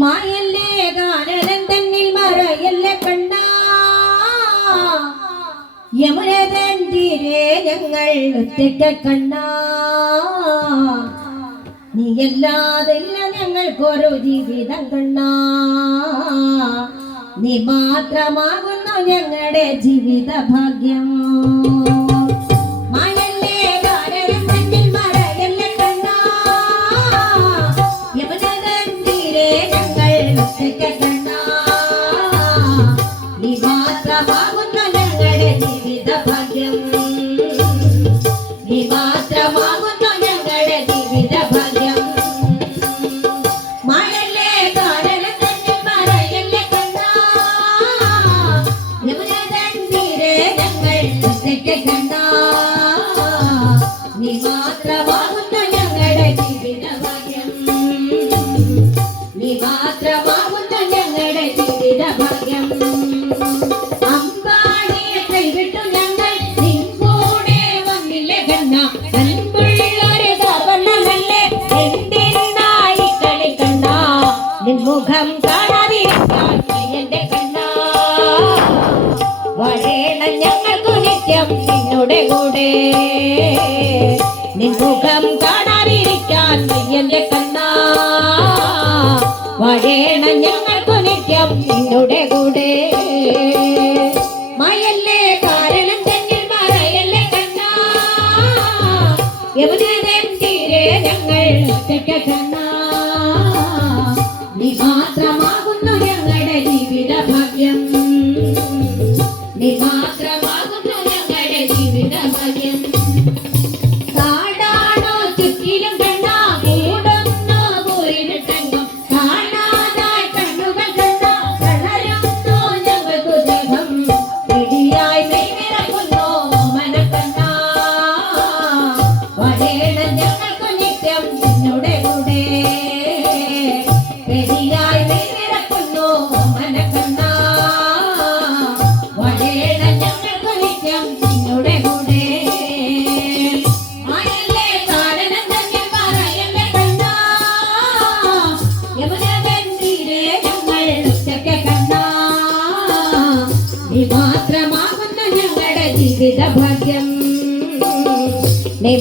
മായല്ലേ കാനനം തന്നിൽ മറയല്ലേ കണ്ണാ യമുനതൻ തീരെ ഞങ്ങൾ ഒറ്റയ്ക്ക കണ്ണാ നീയല്ലാതില്ല ഞങ്ങൾക്കൊരു ജീവിതം കണ്ണാ നീ മാത്രമാകുന്നു ഞങ്ങളുടെ ജീവിത ഭാഗ്യം മുഖം കാണാതിരിക്കാൻ എന്റെ കണ്ണാ വരേണം ഞങ്ങൾക്കു നിത്യം നിന്നുടെ കൂടെ നിൻമുഖം കാണാതിരിക്കാൻ എന്റെ കണ്ണാ വരേണം ഞങ്ങൾക്കു നിത്യം നിന്നുടെ കൂടെ മയല്ലേ കാരണം തന്നിൽ മറയല്ലേ കണ്ണാ യമുനതൻ തീരെ ഞങ്ങൾ ഒറ്റയ്ക്ക കണ്ണാ നീ മാത്രമാകുന്നു ഞങ്ങളുടെ ജീവിത ഭാഗ്യം നീ മാത്രമാകുന്നു ഞങ്ങളുടെ ജീവിത ഭാഗ്യം കാടാണോ ചുറ്റിലും കണ്ണാ കൂടുന്നു പോരിട്ടങ്ങും കാണാതായി കണ്ണുകൾ കണ്ണാ കളരുന്നു ഞങ്ങൾക്കു ദേഹം പിടിയായി മെയ്വിറക്കുന്നു മനക്കണ്ണാ വരേണം ഞങ്ങൾക്കു നിത്യം നിന്നുടെ കൂടെ നീ മാത്രമാകുന്ന ഞങ്ങളുടെ ജീവിത ഭാഗ്യം നീ